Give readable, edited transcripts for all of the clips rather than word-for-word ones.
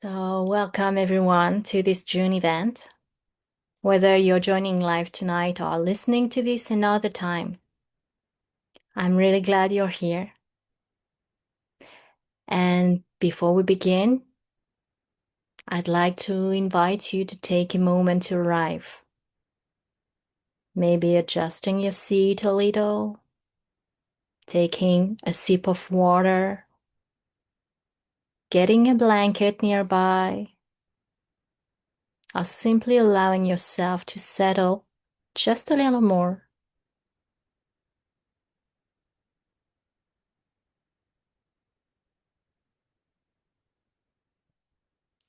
So, welcome everyone to this June event. Whether you're joining live tonight or listening to this another time, I'm really glad you're here. And before we begin, I'd like to invite you to take a moment to arrive. Maybe adjusting your seat a little, taking a sip of water, getting a blanket nearby, or simply allowing yourself to settle just a little more.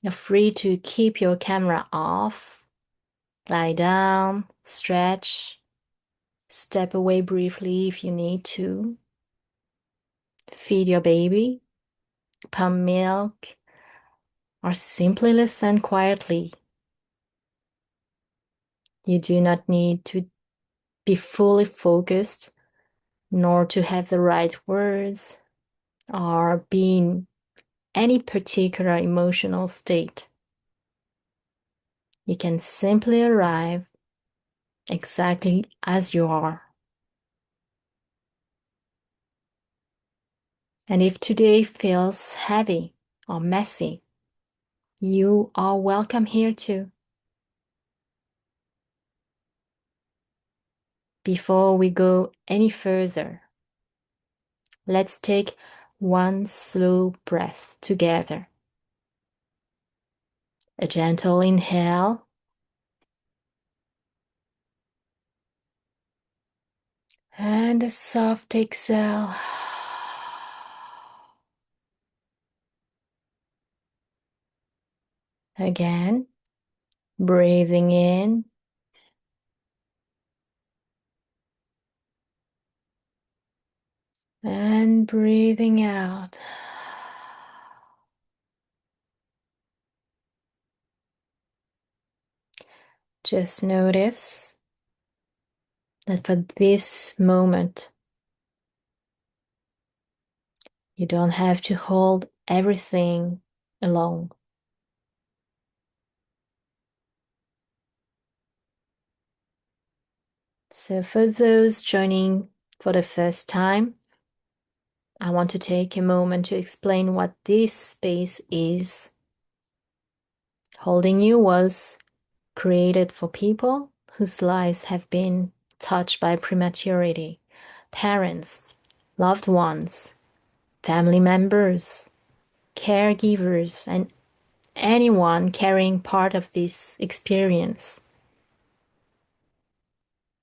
You're free to keep your camera off, lie down, stretch, step away briefly if you need to, feed your baby, pump milk, or simply listen quietly. You do not need to be fully focused, nor to have the right words, or be in any particular emotional state. You can simply arrive exactly as you are. And if today feels heavy or messy, you are welcome here too. Before we go any further, let's take one slow breath together. A gentle inhale and a soft exhale. Again, breathing in and breathing out. Just notice that for this moment, you don't have to hold everything alone. So, for those joining for the first time, I want to take a moment to explain what this space is. Holding You was created for people whose lives have been touched by prematurity, parents, loved ones, family members, caregivers, and anyone carrying part of this experience.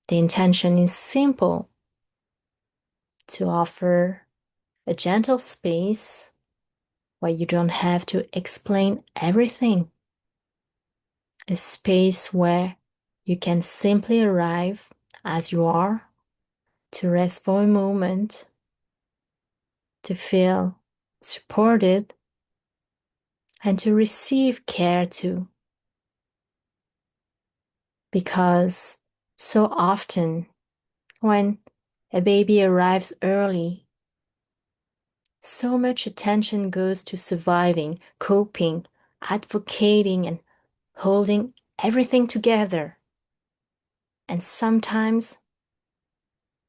The intention is simple: to offer a gentle space where you don't have to explain everything. A space where you can simply arrive as you are, to rest for a moment, to feel supported, and to receive care too. Because so often, when a baby arrives early, so much attention goes to surviving, coping, advocating, and holding everything together. And sometimes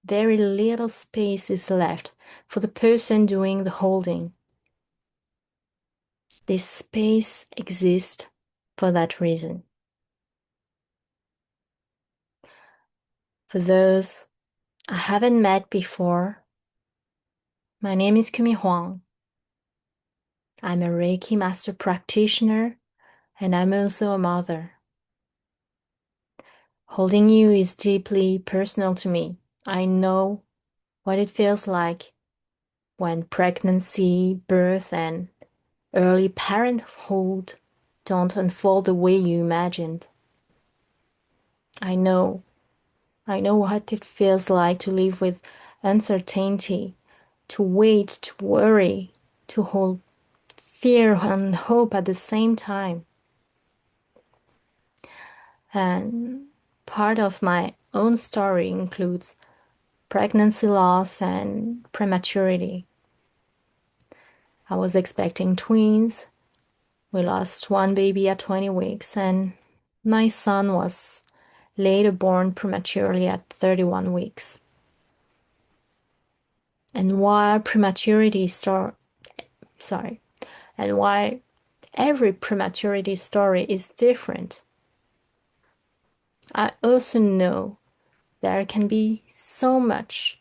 very little space is left for the person doing the holding. This space exists for that reason. For those I haven't met before, my name is Kumi Huang. I'm a Reiki master practitioner, and I'm also a mother. Holding you is deeply personal to me. I know what it feels like when pregnancy, birth, and early parenthood don't unfold the way you imagined. I know what it feels like to live with uncertainty, to wait, to worry, to hold fear and hope at the same time. And part of my own story includes pregnancy loss and prematurity. I was expecting twins, We lost one baby at 20 weeks, and my son was later born prematurely at 31 weeks. And while and why every prematurity story is different, I also know there can be so much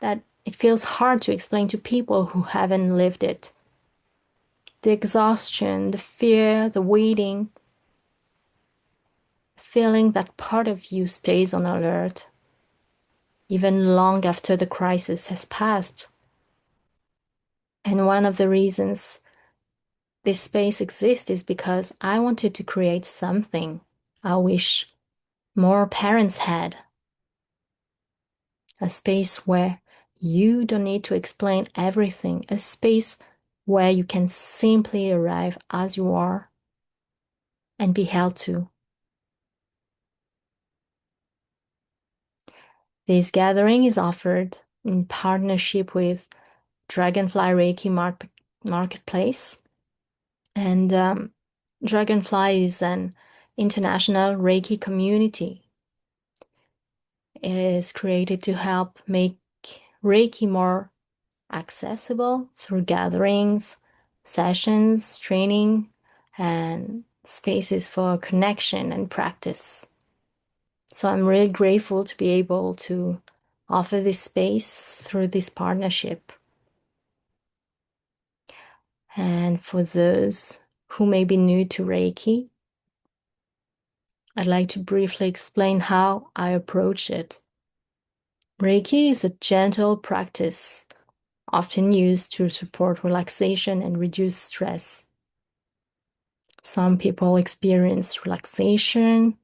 that it feels hard to explain to people who haven't lived it. The exhaustion, the fear, the waiting, feeling that part of you stays on alert, even long after the crisis has passed. And one of the reasons this space exists is because I wanted to create something I wish more parents had. A space where you don't need to explain everything, a space where you can simply arrive as you are and be held to. This gathering is offered in partnership with Dragonfly Reiki Marketplace. And Dragonfly is an international Reiki community. It is created to help make Reiki more accessible through gatherings, sessions, training, and spaces for connection and practice. So I'm really grateful to be able to offer this space through this partnership. And for those who may be new to Reiki, I'd like to briefly explain how I approach it. Reiki is a gentle practice often used to support relaxation and reduce stress. Some people experience relaxation,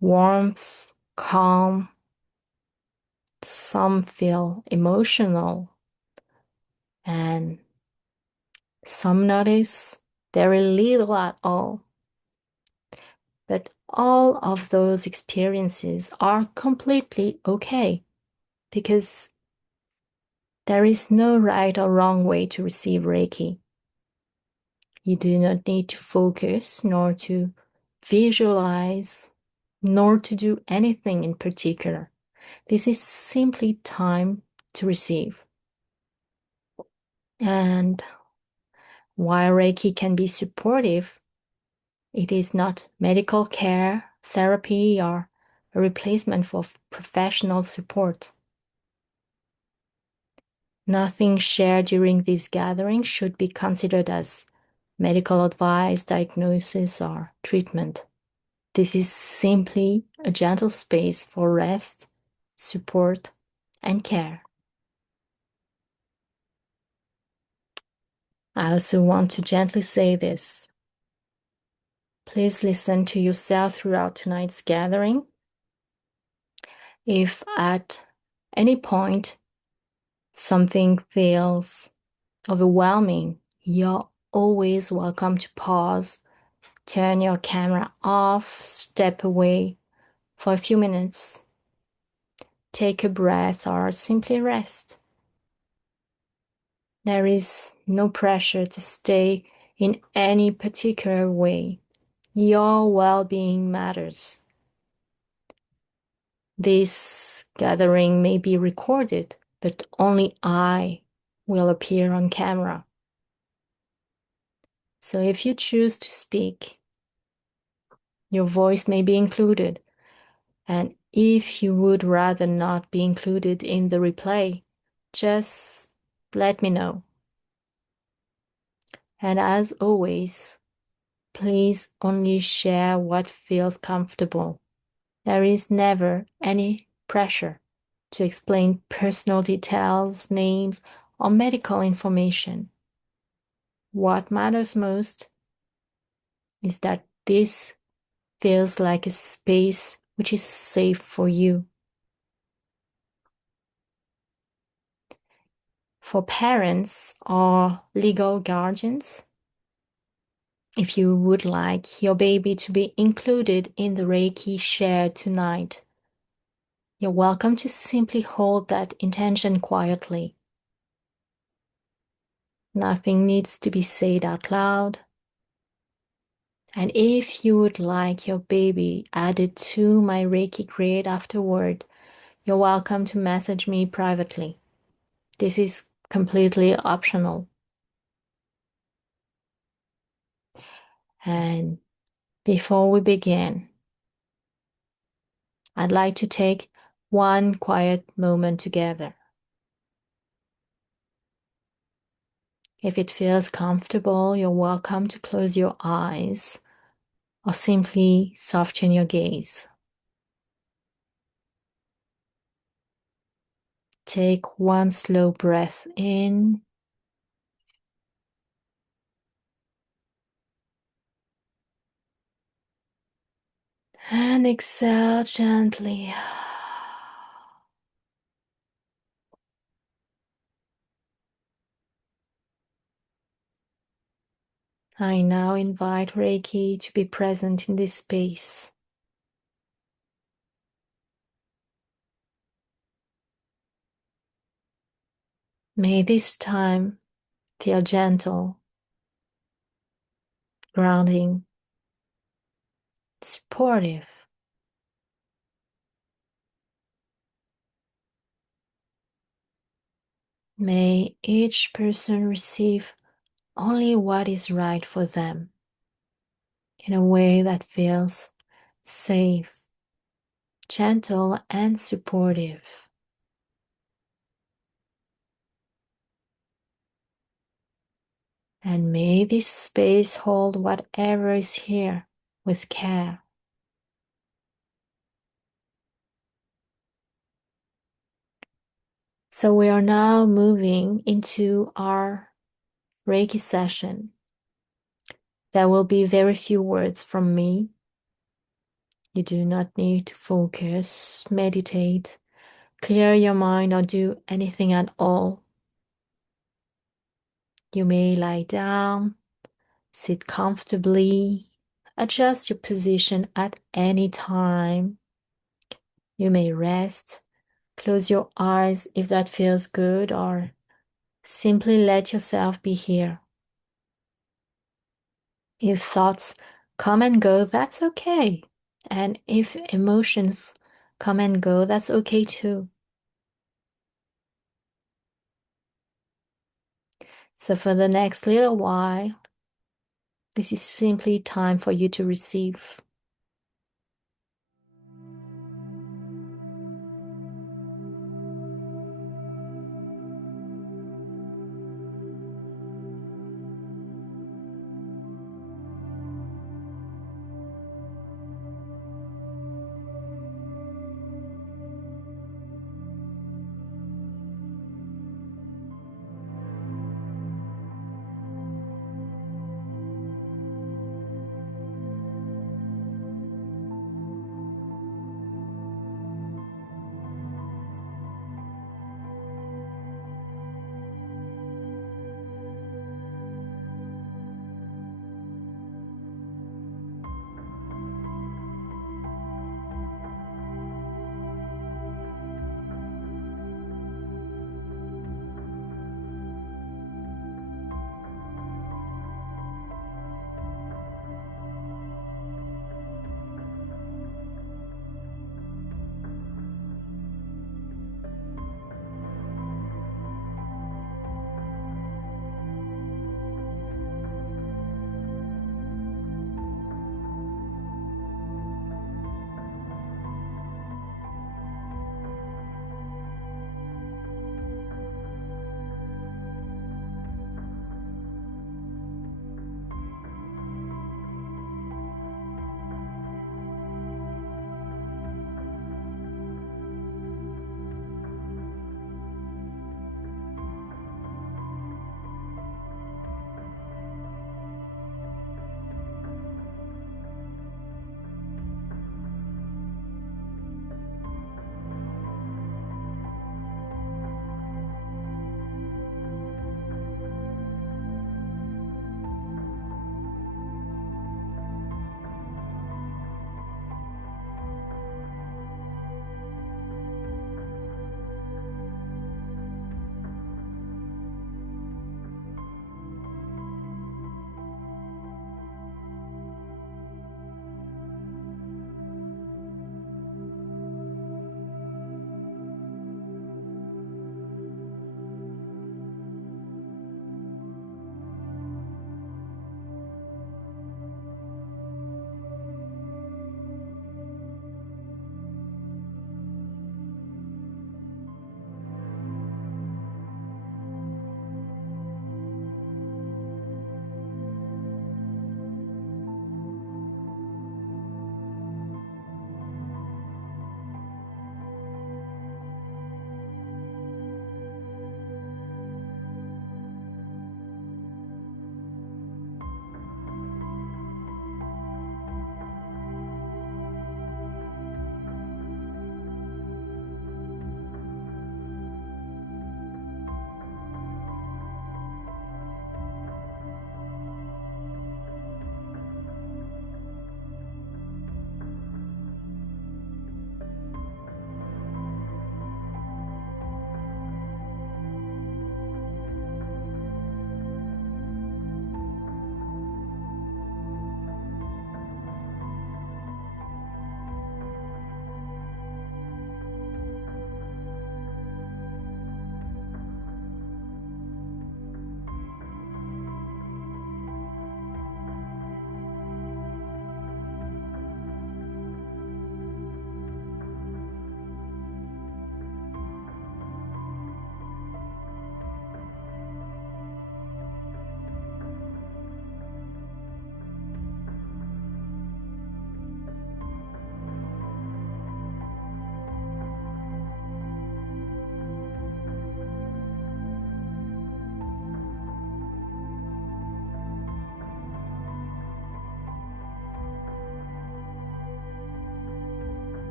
warmth, calm. Some feel emotional, and some notice very little at all. But all of those experiences are completely okay because there is no right or wrong way to receive Reiki. You do not need to focus, nor to visualize, nor to do anything in particular. This is simply time to receive. And while Reiki can be supportive, it is not medical care, therapy, or a replacement for professional support. Nothing shared during this gathering should be considered as medical advice, diagnosis, or treatment. This is simply a gentle space for rest, support, and care. I also want to gently say this. Please listen to yourself throughout tonight's gathering. If at any point something feels overwhelming, you're always welcome to pause, turn your camera off, step away for a few minutes, take a breath, or simply rest. There is no pressure to stay in any particular way. Your well-being matters. This gathering may be recorded, but only I will appear on camera. So if you choose to speak, your voice may be included. And if you would rather not be included in the replay, just let me know. And as always, please only share what feels comfortable. There is never any pressure to explain personal details, names, or medical information. What matters most is that this feels like a space which is safe for you. For parents or legal guardians, if you would like your baby to be included in the Reiki shared tonight, you're welcome to simply hold that intention quietly. Nothing needs to be said out loud. And if you would like your baby added to my Reiki grid afterward, you're welcome to message me privately. This is completely optional. And before we begin, I'd like to take one quiet moment together. If it feels comfortable, you're welcome to close your eyes or simply soften your gaze. Take one slow breath in and exhale gently. I now invite Reiki to be present in this space. May this time feel gentle, grounding, supportive. May each person receive only what is right for them in a way that feels safe, gentle, and supportive. And may this space hold whatever is here with care. So we are now moving into our Reiki session. There will be very few words from me. You do not need to focus, meditate, clear your mind, or do anything at all. You may lie down, sit comfortably, adjust your position at any time. You may rest, close your eyes if that feels good, or simply let yourself be here. If thoughts come and go, that's okay. And if emotions come and go, that's okay too. So for the next little while, this is simply time for you to receive.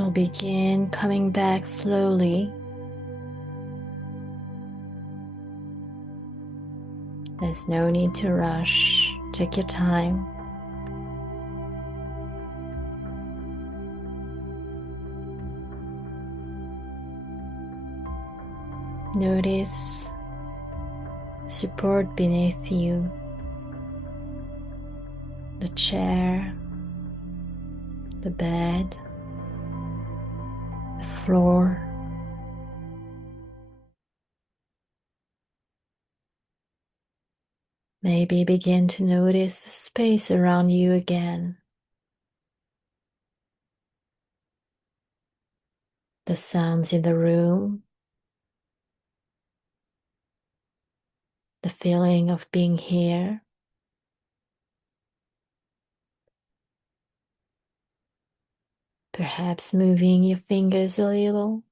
We'll begin coming back slowly. There's no need to rush. Take your time. Notice support beneath you, the chair, the bed, the floor. Maybe begin to notice the space around you again. The sounds in the room, the feeling of being here. Perhaps moving your fingers a little,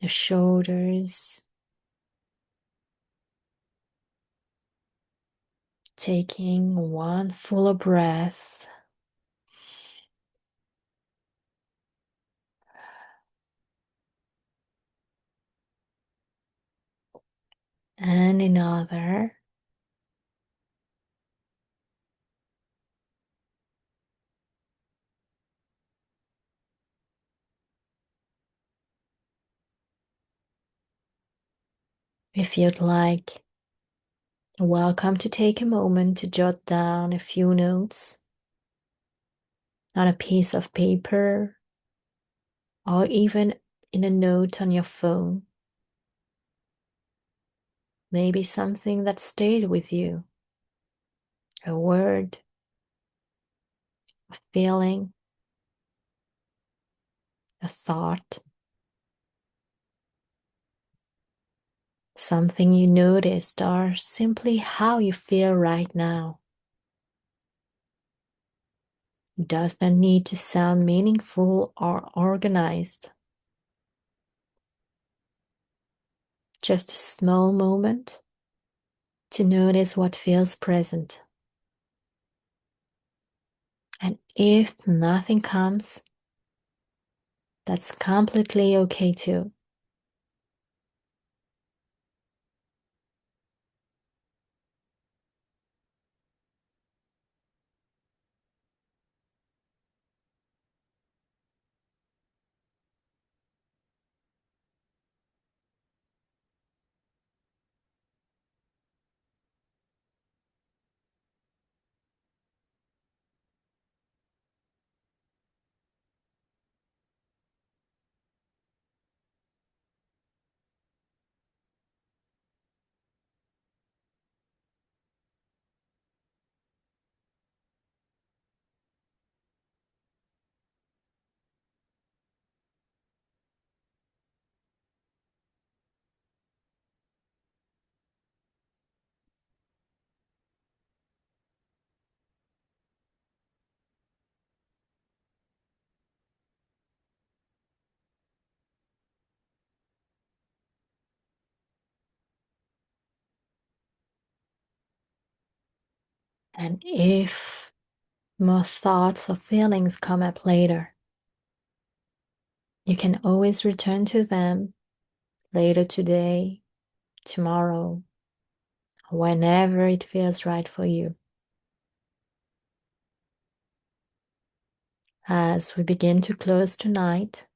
your shoulders, taking one full breath. And another. If you'd like, you're welcome to take a moment to jot down a few notes on a piece of paper or even in a note on your phone. Maybe something that stayed with you, a word, a feeling, a thought, something you noticed, or simply how you feel right now. It does not need to sound meaningful or organized. Just a small moment to notice what feels present. And if nothing comes, that's completely okay too. And if more thoughts or feelings come up later, you can always return to them later today, tomorrow, whenever it feels right for you. As we begin to close tonight,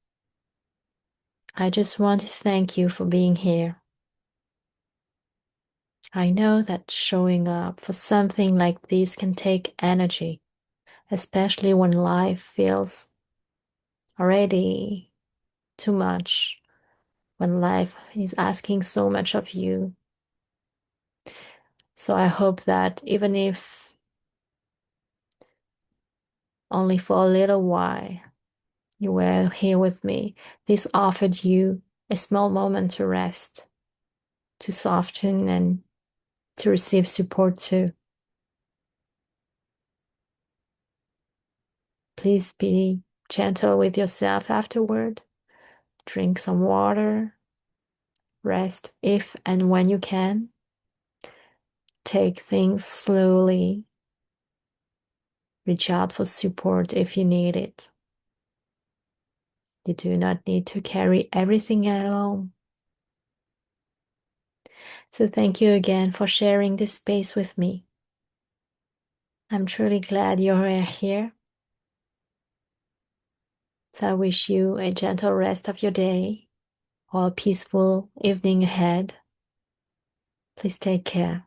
I just want to thank you for being here. I know that showing up for something like this can take energy, especially when life feels already too much, when life is asking so much of you. So I hope that even if only for a little while you were here with me, this offered you a small moment to rest, to soften, and to receive support too. Please be gentle with yourself afterward. Drink some water. Rest if and when you can. Take things slowly. Reach out for support if you need it. You do not need to carry everything alone. So thank you again for sharing this space with me. I'm truly glad you're here. So I wish you a gentle rest of your day or a peaceful evening ahead. Please take care.